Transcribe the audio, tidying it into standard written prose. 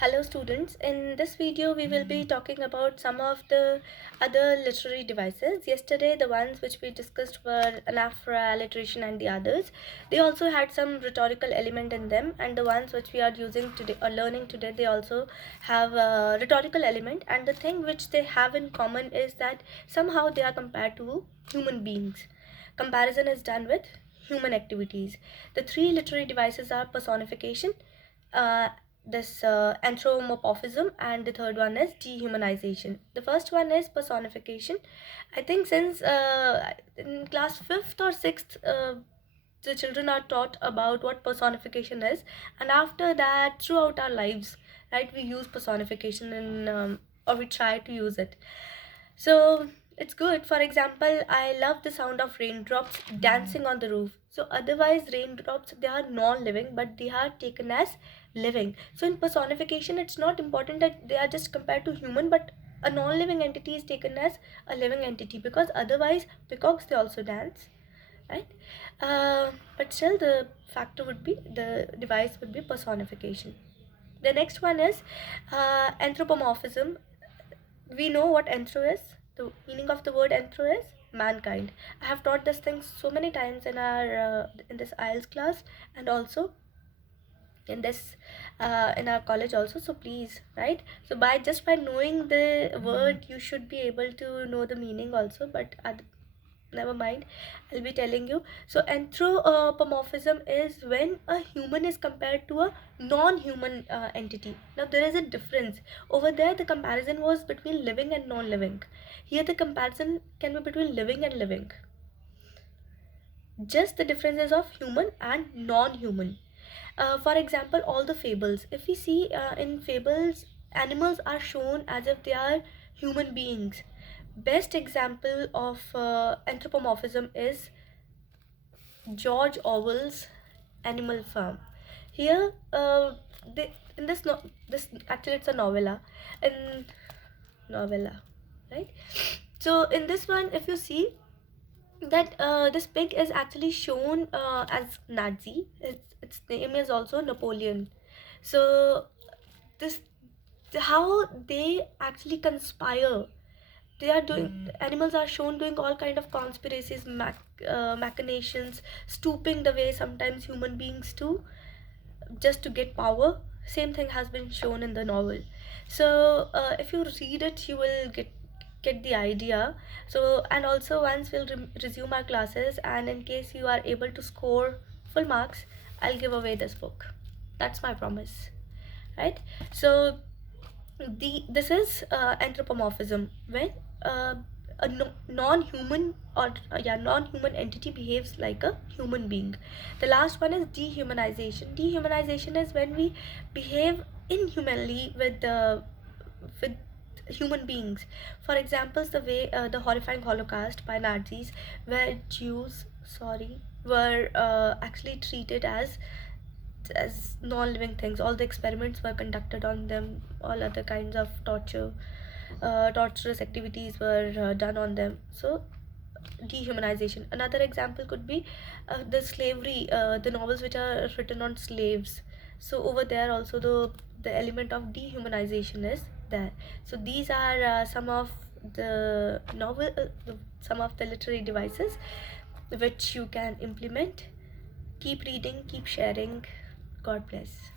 Hello students, in this video we will be talking about some of the other literary devices. Yesterday the ones which we discussed were anaphora, alliteration and the others. They also had some rhetorical element in them, and the ones which we are using today or learning today, they also have a rhetorical element, and the thing which they have in common is that somehow they are compared to human beings. Comparison is done with human activities. The three literary devices are personification, uh, anthropomorphism, and the third one is dehumanization. The first one is personification. I think since in class 5th or 6th, the children are taught about what personification is, and after that throughout our lives, right, we use personification in or we try to use it. So it's good. For example, I love the sound of raindrops dancing on the roof. So otherwise raindrops, they are non-living, but they are taken as living. So in personification, it's not important that they are just compared to human, but a non-living entity is taken as a living entity, because otherwise peacocks, they also dance, right? But still the factor would be, the device would be personification. The next one is anthropomorphism. We know what anthro is. The meaning of the word anthro is mankind. I have taught this thing so many times in our in this IELTS class, and also in this in our college also. So please, right, so by knowing the word, you should be able to know the meaning also, but never mind, I'll be telling you. So anthropomorphism is when a human is compared to a non-human entity. Now there is a difference. Over there the comparison was between living and non-living. Here the comparison can be between living and living. Just the differences of human and non-human. For example, all the fables, if we see in fables, animals are shown as if they are human beings. Best example of anthropomorphism is George Orwell's Animal Farm. Here, in this this actually it's a novella, right? So in this one, if you see that this pig is actually shown as Nazi. Its name is also Napoleon. So this, how they actually conspire. They are doing, animals are shown doing all kind of conspiracies, machinations, stooping the way sometimes human beings do, just to get power. Same thing has been shown in the novel. So if you read it, you will get the idea. So, and also once we'll resume our classes, and in case you are able to score full marks, I'll give away this book. That's my promise, right? So this is anthropomorphism, when uh, a non-human, or non-human entity behaves like a human being. The last one is dehumanization. Dehumanization is when we behave inhumanly with human beings. For examples, the way the horrifying Holocaust by Nazis, where Jews, sorry, were actually treated as non-living things. All the experiments were conducted on them. All other kinds of torturous activities were done on them. So dehumanization. Another example could be the slavery, the novels which are written on slaves. So over there also the element of dehumanization is there. So these are some of the some of the literary devices which you can implement. Keep reading, keep sharing. God bless.